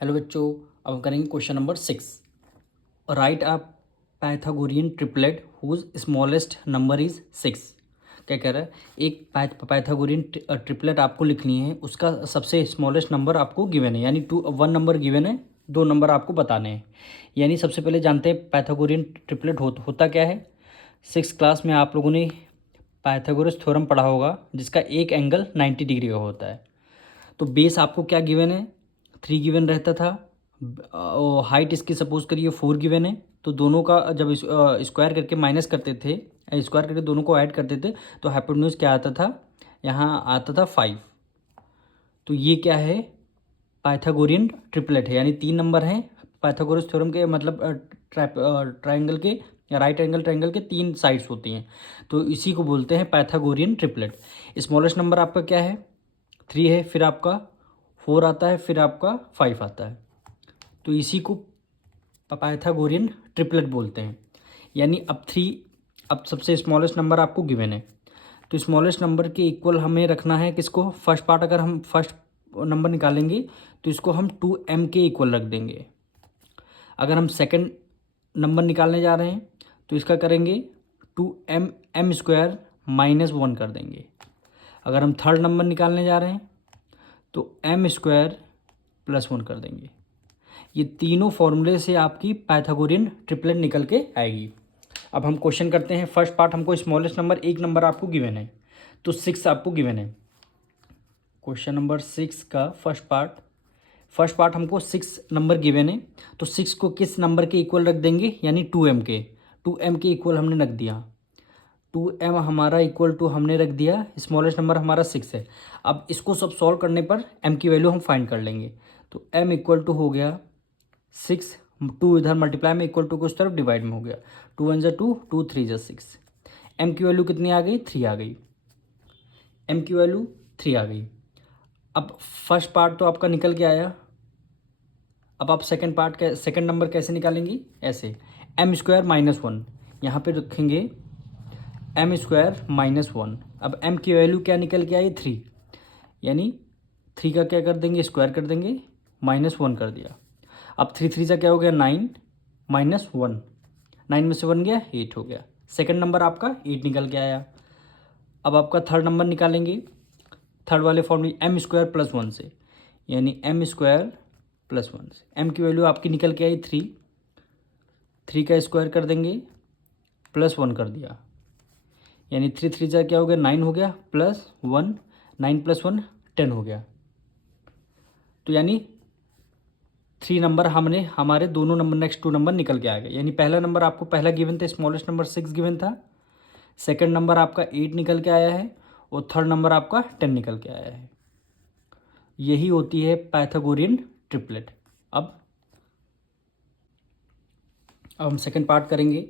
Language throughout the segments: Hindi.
हेलो बच्चों, अब हम करेंगे question number 6। Write a Pythagorean triplet whose smallest number is 6। क्या कह रहा है? एक पाइथागोरियन ट्रिपलेट आपको लिखनी है, उसका सबसे स्मॉलेस्ट नंबर आपको गिवन है, यानी 1 नंबर गिवन है, 2 नंबर आपको बताने हैं। यानी सबसे पहले जानते हैं पाइथागोरियन ट्रिपलेट होता क्या है। 6th क्लास में आप लोगों ने पाइथागोरस थ्योरम पढ़ा होगा, जिसका एक एंगल 90 डिग्री का होता है। तो बेस आपको क्या गिवन है? 3 गिवन रहता था। हाइट इसकी सपोज करिए 4 गिवन है। तो दोनों का जब स्क्वायर करके माइनस करते थे, स्क्वायर करके दोनों को ऐड करते थे, तो हाइपोटेन्यूज क्या आता था? यहाँ आता था 5। तो ये क्या है? पाइथागोरियन ट्रिपलेट है, यानी 3 नंबर हैं। पाइथागोरस थ्योरम के मतलब ट्राइंगल के या राइट एंगल ट्राइंगल के 3 साइड्स होती हैं, तो इसी को बोलते हैं पाइथागोरियन ट्रिपलेट। स्मॉलेस्ट नंबर आपका क्या है? 3 है, फिर आपका 4 आता है, फिर आपका 5 आता है। तो इसी को पाइथागोरियन ट्रिपलेट बोलते हैं। यानी अब सबसे स्मॉलेस्ट नंबर आपको गिवन है, तो स्मॉलेस्ट नंबर के इक्वल हमें रखना है किसको? फर्स्ट पार्ट अगर हम फर्स्ट नंबर निकालेंगे तो इसको हम 2m के इक्वल रख देंगे। अगर हम सेकंड नंबर निकालने जा रहे हैं तो इसका करेंगे 2m² -1 कर देंगे। अगर हम थर्ड नंबर निकालने जा रहे हैं तो m² +1 कर देंगे। ये तीनों फॉर्मूले से आपकी पाइथागोरियन ट्रिपलेट निकल के आएगी। अब हम क्वेश्चन करते हैं। फर्स्ट पार्ट हमको स्मॉलेस्ट नंबर 1 नंबर आपको गिवन है, तो 6 आपको गिवन है। क्वेश्चन नंबर 6 का फर्स्ट पार्ट हमको 6 नंबर गिवन है, तो 6 को किस नंबर के इक्वल रख देंगे? यानी 2m के इक्वल हमने रख दिया। 2m हमारा इक्वल टू हमने रख दिया, स्मॉलेस्ट नंबर हमारा 6 है। अब इसको सब सॉल्व करने पर m की वैल्यू हम फाइंड कर लेंगे। तो m इक्वल टू हो गया 6, 2 इधर मल्टीप्लाई में, इक्वल टू को उस तरफ डिवाइड में हो गया। 2 1 2, 2 3 6। m की वैल्यू कितनी आ गई? 3 आ गई। m की वैल्यू 3 आ गई। अब फर्स्ट पार्ट तो आपका निकल के आया। अब आप सेकंड नंबर कैसे निकालेंगी? ऐसे m² -1 यहाँ पे रखेंगे, m² -1। अब m की वैल्यू क्या निकल के आई? 3। यानी 3 का क्या कर देंगे? स्क्वायर कर देंगे, -1 कर दिया। अब 3 3 सा क्या हो गया? 9 -1, 9 में से 1 गया, 8 हो गया। सेकंड नंबर आपका 8 निकल के आया। अब आपका थर्ड नंबर निकालेंगे, थर्ड वाले फॉर्मूले m² +1 से, यानी m² +1 से। m की वैल्यू आपकी निकल के आई 3, 3 का स्क्वायर कर देंगे, +1 कर दिया। यानी 3 3 सा क्या हो गया? 9 हो गया, +1, 9 + 1 10 हो गया। तो यानी 3 नंबर हमने हमारे दोनों नंबर नेक्स्ट 2 नंबर निकल के आ गए। यानी पहला नंबर आपको पहला गिवन था, स्मॉलेस्ट नंबर 6 गिवन था। सेकंड नंबर आपका 8 निकल के आया है, और थर्ड नंबर आपका 10 निकल के आया है। यही होती है पाइथागोरियन ट्रिपलेट। अब हम सेकंड पार्ट करेंगे।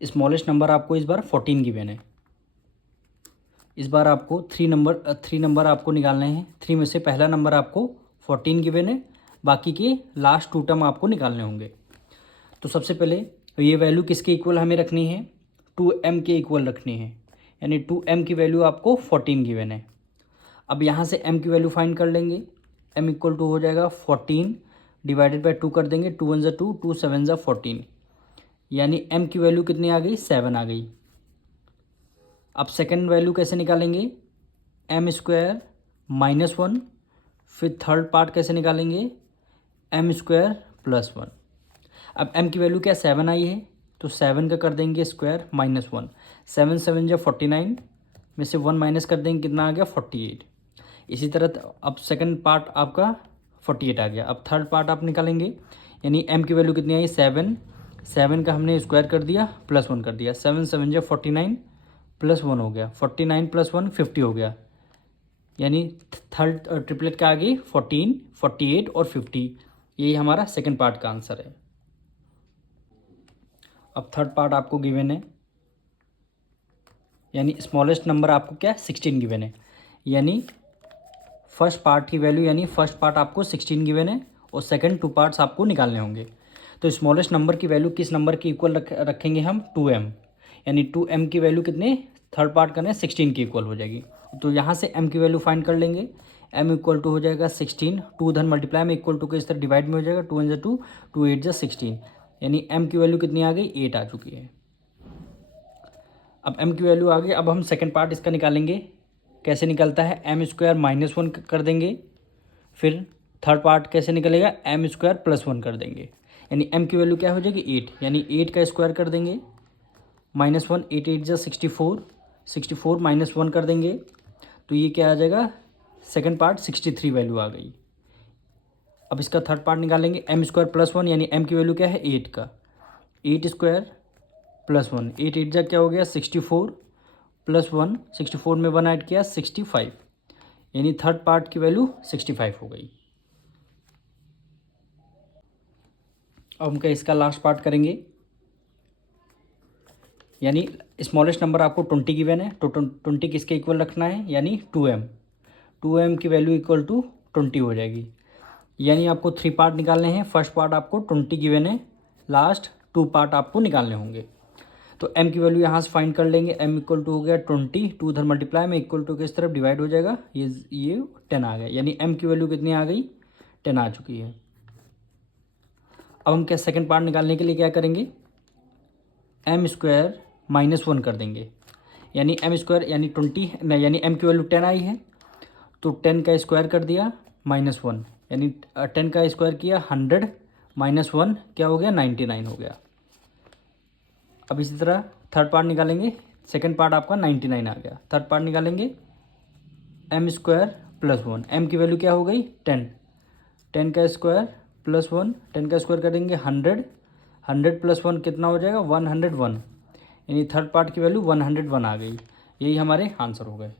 स्मॉलेस्ट नंबर आपको इस बार 14 गिवन है। इस बार आपको 3 नंबर आपको निकालने हैं। 3 में से पहला नंबर आपको 14 गिवन है, बाकी के लास्ट 2 टर्म आपको निकालने होंगे। तो सबसे पहले ये वैल्यू किसके इक्वल हमें रखनी है? 2m के इक्वल रखनी है। यानी 2m की वैल्यू आपको 14 गिवन है। अब यहाँ से m की वैल्यू फाइंड कर लेंगे। m इक्वल टू हो जाएगा 14 डिवाइडेड बाई 2 कर देंगे। 2 1 ज़ा 2, 2 7 ज़ा 14। यानी m की वैल्यू कितनी आ गई? 7 आ गई। अब सेकंड वैल्यू कैसे निकालेंगे? m² -1। फिर थर्ड पार्ट कैसे निकालेंगे? m² +1। अब m की वैल्यू क्या? 7 आई है, तो 7 का कर देंगे स्क्वायर, -1। 7 7 ज़ा 49 में से 1 माइनस कर देंगे, कितना आ गया? 48। इसी तरह अब सेकंड पार्ट आपका 48 आ गया। अब थर्ड पार्ट आप निकालेंगे, यानी m की वैल्यू कितनी आई? 7। 7 का हमने स्क्वायर कर दिया, +1 कर दिया। 7 7 ज़ा 49 +1 हो गया, 49 + 1 50 हो गया। यानी थर्ड ट्रिपलेट का आ गई 14, 48 और 50। यही हमारा सेकंड पार्ट का आंसर है। अब थर्ड पार्ट आपको गिवन है, यानी स्मॉलेस्ट नंबर आपको क्या? 16 गिवन है। यानी फर्स्ट पार्ट की वैल्यू, यानी फर्स्ट पार्ट आपको 16 गिवन है, और सेकंड 2 पार्ट्स आपको निकालने होंगे। तो स्मॉलेस्ट नंबर की वैल्यू किस नंबर के इक्वल रखेंगे हम? 2m। यानी 2m की वैल्यू कितने? थर्ड पार्ट करने 16 की इक्वल हो जाएगी। तो यहाँ से m की वैल्यू फाइंड कर लेंगे। m इक्वल टू हो जाएगा 16, 2 उधर मल्टीप्लाई में इक्वल टू के इस तरह डिवाइड में हो जाएगा, 2 × 2, 2 8 × 16, यानी m की वैल्यू कितनी आ गई, 8 आ चुकी है। अब m की वैल्यू आ गई। अब हम सेकंड पार्ट इसका निकालेंगे। कैसे निकलता है, m² -1 कर देंगे। फिर थर्ड पार्ट कैसे निकलेगा, m² +1 कर देंगे, यानी m की वैल्यू क्या हो जाएगी, 8, यानी 8 का स्क्वायर कर देंगे, -1, 8 8 × 64, 64 -1 कर देंगे, तो ये क्या आ जाएगा, सेकंड पार्ट 63 वैल्यू आ गई। अब इसका थर्ड पार्ट निकालेंगे, m² +1, यानी m की वैल्यू क्या है, 8 का, 8² +1, 8 8 जा क्या हो गया, 64 +1, 64 में 1 ऐड किया, 65, यानी थर्ड पार्ट की वैल्यू 65 हो गई। अब हम क्या इसका लास्ट पार्ट करेंगे, यानी स्मॉलेस्ट नंबर आपको 20 गिवन है, तो 20 किसके इक्वल रखना है, यानी 2m की वैल्यू इक्वल टू 20 हो जाएगी। यानी आपको 3 पार्ट निकालने हैं। फर्स्ट पार्ट आपको 20 गिवन है, लास्ट 2 पार्ट आपको निकालने होंगे। तो m की वैल्यू यहाँ से फाइंड कर लेंगे, m इक्वल टू हो गया 20, 2 उधर मल्टीप्लाई में इक्वल टू के इस तरफ डिवाइड हो जाएगा, ये 10 आ गया, यानी m की वैल्यू कितनी आ गई, 10 आ चुकी है। अब हम क्या सेकंड पार्ट निकालने के लिए क्या करेंगे, m² -1 कर देंगे, यानी m² यानी 20, यानी m की वैल्यू 10 आई है, तो 10 का स्क्वायर कर दिया -1, यानी 10 का स्क्वायर किया 100, -1 क्या हो गया, 99 हो गया। अब इसी तरह थर्ड पार्ट निकालेंगे, सेकंड पार्ट आपका 99 आ गया। थर्ड पार्ट निकालेंगे, m² +1, m की वैल्यू क्या हो गई, 10, 10 का स्क्वायर +1, 10 का स्क्वायर करेंगे 100, 100 + 1 कितना हो जाएगा, 101, यानी थर्ड पार्ट की वैल्यू 101 आ गई। यही हमारे आंसर हो गए।